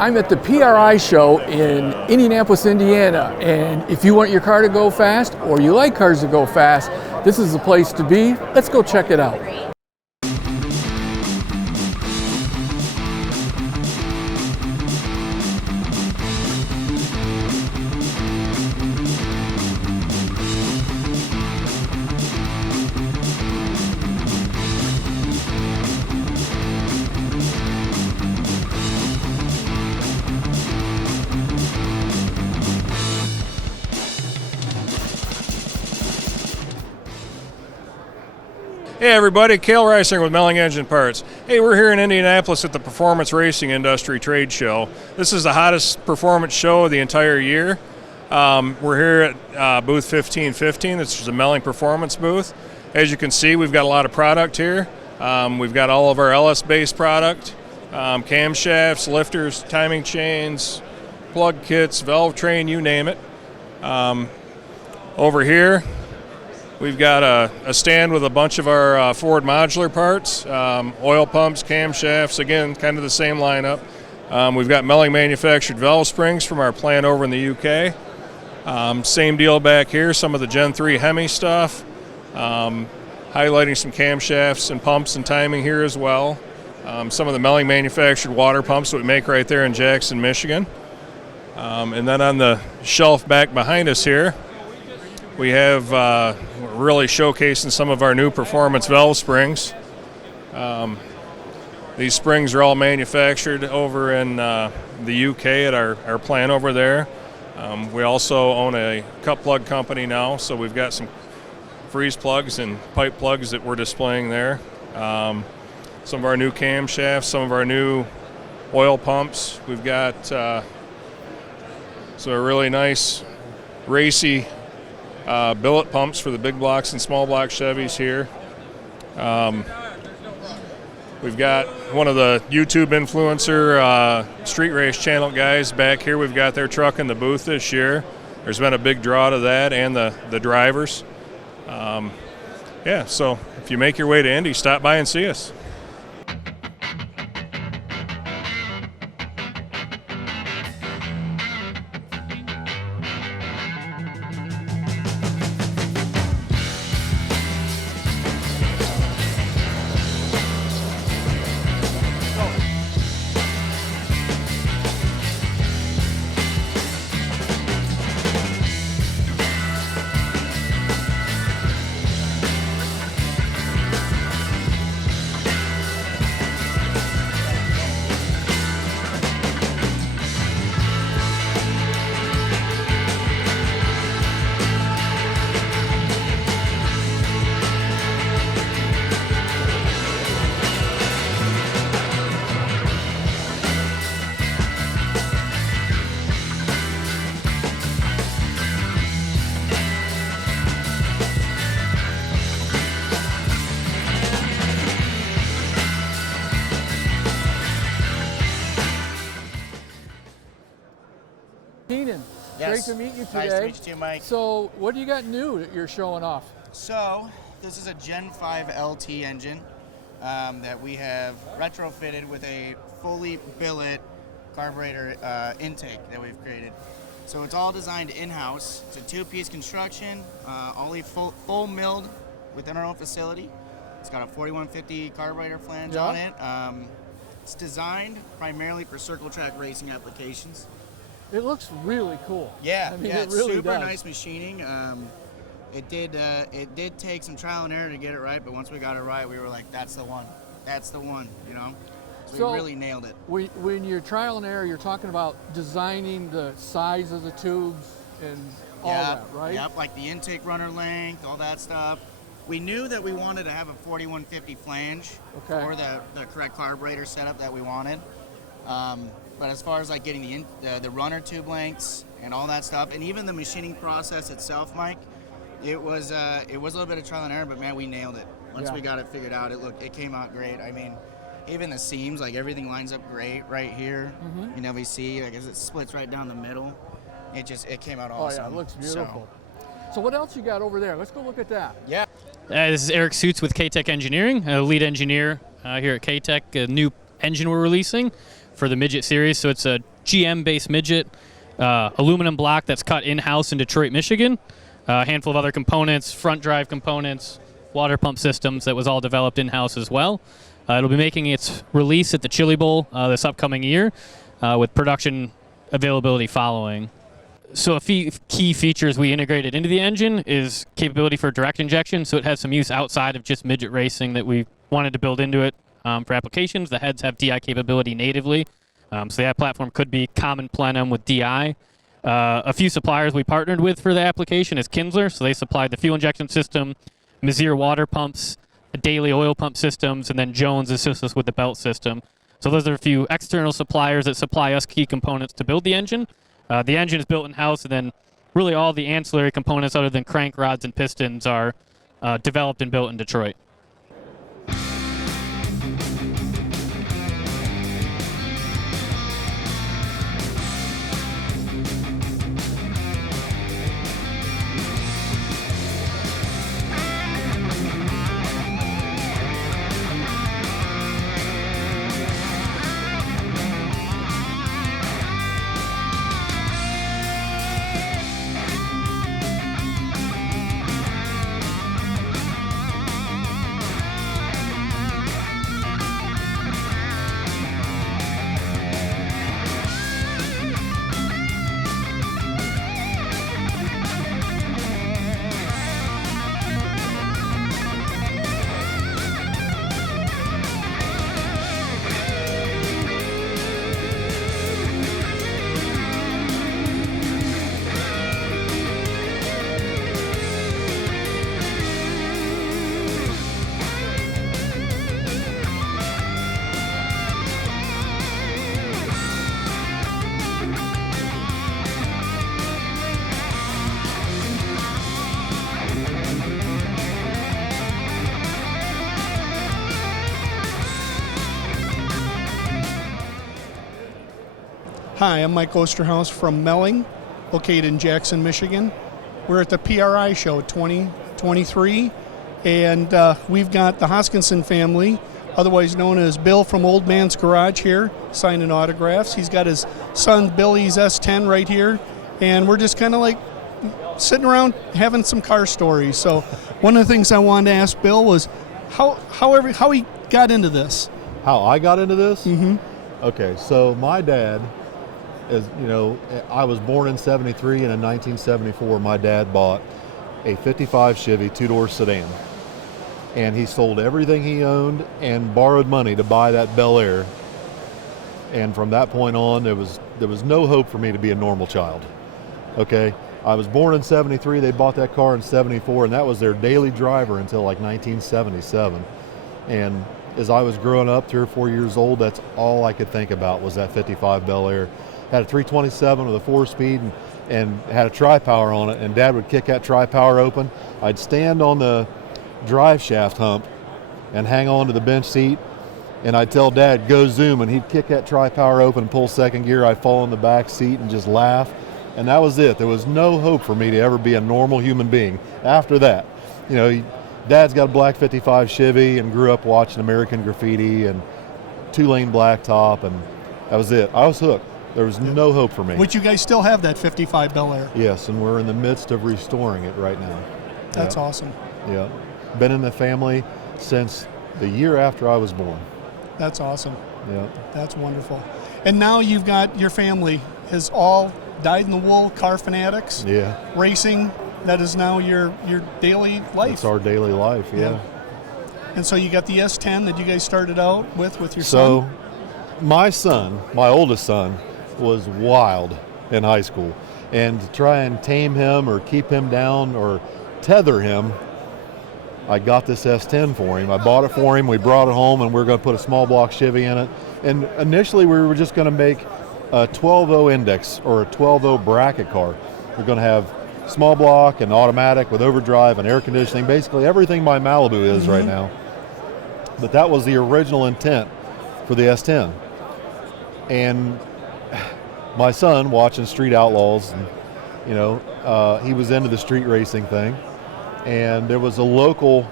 I'm at the PRI show in Indianapolis, Indiana, and if you want your car to go fast or you like cars to go fast, this is the place to be. Let's go check it out. Hey everybody, Cale Reisinger with Meling Engine Parts. Hey, we're here in Indianapolis at the Performance Racing Industry Trade Show. This is the hottest performance show of the entire year. We're here at booth 1515, this is the Meling Performance booth. As you can see, we've got a lot of product here. We've got all of our LS-based product, camshafts, lifters, timing chains, plug kits, valve train, you name it. Over here, we've got a stand with a bunch of our Ford modular parts, oil pumps, camshafts, again, kind of the same lineup. We've got Meling manufactured valve springs from our plant over in the UK. Same deal back here, some of the Gen 3 Hemi stuff, highlighting some camshafts and pumps and timing here as well. Some of the Meling manufactured water pumps that we make right there in Jackson, Michigan. And then on the shelf back behind us here, we have really showcasing some of our new performance valve springs. These springs are all manufactured over in the UK at our plant over there. We also own a cut plug company now, so we've got some freeze plugs and pipe plugs that we're displaying there. Some of our new camshafts, some of our new oil pumps. We've got some really nice racy billet pumps for the big blocks and small block Chevys here. We've got one of the YouTube influencer street race channel guys back here. We've got their truck in the booth this year. There's been a big draw to that and the drivers. Yeah, so if you make your way to Indy, stop by and see us. Keenan, Yes. great to meet you today. Nice to meet you too, Mike. So what do you got new that you're showing off? So this is a Gen 5 LT engine that we have retrofitted with a fully billet carburetor intake that we've created. So it's all designed in-house. It's a two-piece construction, only full milled within our own facility. It's got a 4150 carburetor flange on it. It's designed primarily for circle track racing applications. It looks really cool. Yeah, I mean, yeah, it really super does. nice machining. It did take some trial and error to get it right, but once we got it right, we were like, that's the one. That's the one, you know? So we really nailed it. When you're trial and error, you're talking about designing the size of the tubes and all that, right? Yep, like the intake runner length, all that stuff. We knew that we wanted to have a 4150 flange for the correct carburetor setup that we wanted. But as far as like getting the runner tube lengths and all that stuff, and even the machining process itself, Mike, it was a little bit of trial and error, but man, we nailed it. Once we got it figured out, it came out great. I mean, even the seams, like everything lines up great right here. You know, we see, I guess it splits right down the middle. It came out awesome. Oh yeah, it looks beautiful. So what else you got over there? Let's go look at that. Yeah. This is Eric Suits with Ktech Engineering, a lead engineer here at Ktech, a new engine we're releasing for the midget series. So it's a GM-based midget, aluminum block that's cut in-house in Detroit, Michigan. A handful of other components, front drive components, water pump systems that was all developed in-house as well. It'll be making its release at the Chili Bowl this upcoming year with production availability following. So a few key features we integrated into the engine is capability for direct injection, so it has some use outside of just midget racing that we wanted to build into it for applications. The heads have DI capability natively, so that platform could be common plenum with DI. A few suppliers we partnered with for the application is Kinsler, so they supplied the fuel injection system, Mazir water pumps, daily oil pump systems, and then Jones assists us with the belt system. So those are a few external suppliers that supply us key components to build the engine. The engine is built in-house, and then really all the ancillary components other than crank rods and pistons are developed and built in Detroit. Hi, I'm Mike Osterhaus from Meling, located in Jackson, Michigan. We're at the PRI show 2023, and we've got the Hoskinson family, otherwise known as Bill from Old Man's Garage here, signing autographs. He's got his son Billy's S10 right here, and we're just kind of like sitting around having some car stories. So one of the things I wanted to ask Bill was how he got into this. How I got into this? Mm-hmm. Okay, so my dad is, I was born in 73, and in 1974 my dad bought a 55 Chevy two-door sedan, and he sold everything he owned and borrowed money to buy that Bel Air. And from that point on, there was no hope for me to be a normal child. Okay, I was born in 73, they bought that car in 74, and that was their daily driver until like 1977. And as I was growing up, 3 or 4 years old, that's all I could think about was that 55 Bel Air. Had a 327 with a 4-speed and had a tri-power on it, and Dad would kick that tri-power open. I'd stand on the drive shaft hump and hang on to the bench seat, and I'd tell Dad, go zoom, and he'd kick that tri-power open and pull second gear. I'd fall in the back seat and just laugh, and that was it. There was no hope for me to ever be a normal human being after that. Dad's got a black 55 Chevy and grew up watching American Graffiti and 2-lane blacktop, and that was it. I was hooked. There was no hope for me. Which you guys still have that 55 Bel Air. Yes, and we're in the midst of restoring it right now. That's awesome. Yeah. Been in the family since the year after I was born. That's awesome. Yeah. That's wonderful. And now you've got your family is all dyed-in-the-wool car fanatics. Yeah. Racing, that is now your daily life. It's our daily life, yeah. And so you got the S10 that you guys started out with your son? So my son, my oldest son, was wild in high school, and to try and tame him or keep him down or tether him, I got this S10 for him. I bought it for him, we brought it home, and we're going to put a small block Chevy in it. And initially we were just going to make a 12.0 index or a 12.0 bracket car. We're going to have small block and automatic with overdrive and air conditioning, basically everything my Malibu is right now. But that was the original intent for the S10. And my son, watching Street Outlaws, and, he was into the street racing thing. And there was a local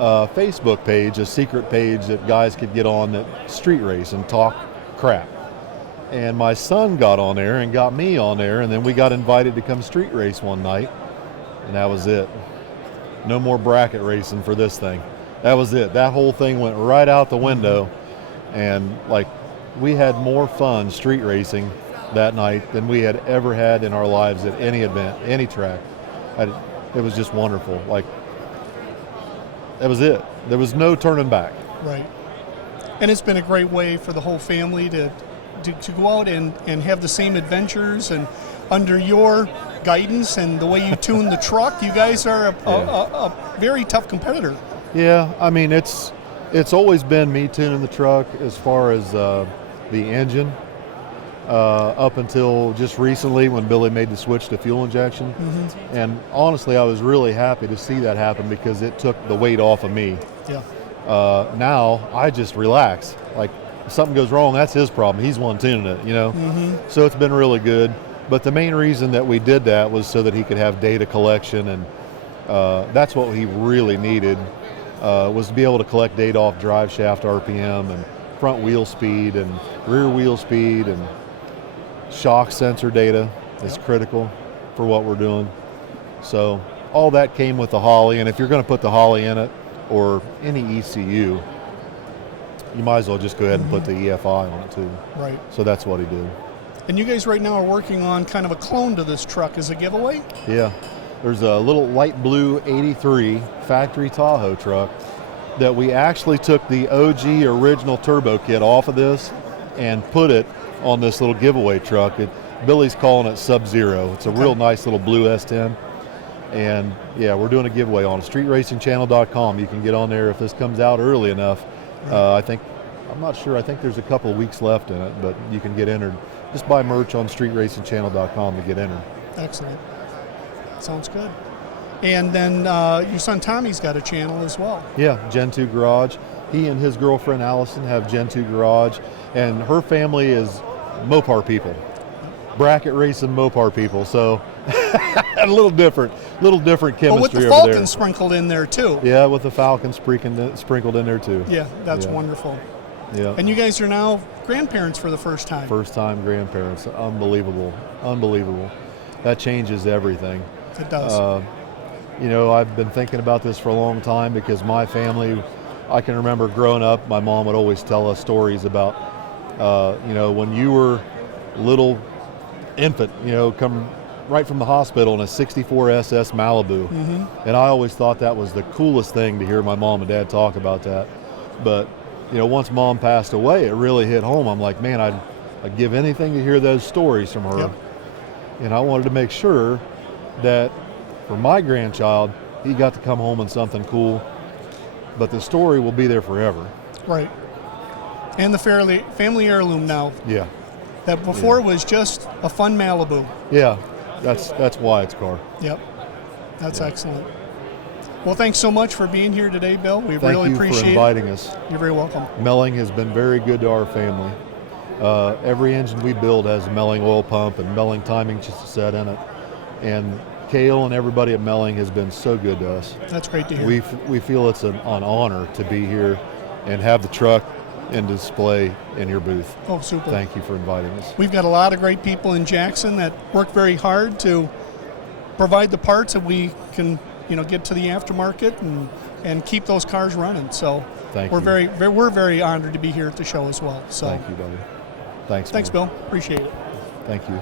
Facebook page, a secret page that guys could get on that street race and talk crap. And my son got on there and got me on there, and then we got invited to come street race one night, and that was it. No more bracket racing for this thing. That was it. That whole thing went right out the window, and like we had more fun street racing that night than we had ever had in our lives at any event, any track. It was just wonderful. Like, that was it. There was no turning back. Right. And it's been a great way for the whole family to go out and have the same adventures, and under your guidance and the way you tune the truck, you guys are a very tough competitor. Yeah, I mean, it's always been me tuning the truck as far as the engine, up until just recently when Billy made the switch to fuel injection. Mm-hmm. And honestly, I was really happy to see that happen because it took the weight off of me. Yeah. Now I just relax. Like, if something goes wrong, that's his problem. He's the one tuning it, you know? Mm-hmm. So it's been really good. But the main reason that we did that was so that he could have data collection, and that's what he really needed, was to be able to collect data off drive shaft RPM and front wheel speed and rear wheel speed, and shock sensor data is critical for what we're doing. So all that came with the Holly, and if you're going to put the Holly in it or any ECU, you might as well just go ahead and put the EFI on it too. Right. So that's what he did. And you guys right now are working on kind of a clone to this truck as a giveaway? Yeah. There's a little light blue 83 factory Tahoe truck that we actually took the OG original turbo kit off of this and put it on this little giveaway truck. Billy's calling it Sub-Zero. It's a real nice little blue S10. And yeah, we're doing a giveaway on streetracingchannel.com. You can get on there if this comes out early enough. I'm not sure, I think there's a couple of weeks left in it, but you can get entered. Just buy merch on streetracingchannel.com to get entered. Excellent. Sounds good. And then your son Tommy's got a channel as well. Yeah, Gen 2 Garage. He and his girlfriend Allison have Gen 2 Garage, and her family is Mopar people. Bracket racing Mopar people, so a little different chemistry well, with the over Falcon there. sprinkled in there too. Yeah, with the Falcon sprinkled in there too. Yeah, that's wonderful. Yeah. And you guys are now grandparents for the first time. First time grandparents. Unbelievable. That changes everything. It does. You know, I've been thinking about this for a long time because my family, I can remember growing up, my mom would always tell us stories about, you know, when you were little infant, you know, come right from the hospital in a 64 SS Malibu. Mm-hmm. And I always thought that was the coolest thing to hear my mom and dad talk about that. But, you know, once mom passed away, it really hit home. I'm like, man, I'd give anything to hear those stories from her. Yep. And I wanted to make sure that for my grandchild, he got to come home in something cool, but the story will be there forever. Right. And the family heirloom now. Yeah. That before was just a fun Malibu. Yeah, that's Wyatt's car. Yep. That's excellent. Well, thanks so much for being here today, Bill. We really appreciate it. Thank you for inviting us. You're very welcome. Meling has been very good to our family. Every engine we build has a Meling oil pump and Meling timing set in it. And Cale and everybody at Meling has been so good to us. That's great to hear. We feel it's an honor to be here and have the truck and display in your booth. Oh, super. Thank you for inviting us. We've got a lot of great people in Jackson that work very hard to provide the parts that we can, you know, get to the aftermarket and keep those cars running. So Thank we're you. we're very honored to be here at the show as well. So Thank you, buddy. Thanks, Thanks, man. Bill. Appreciate it. Thank you.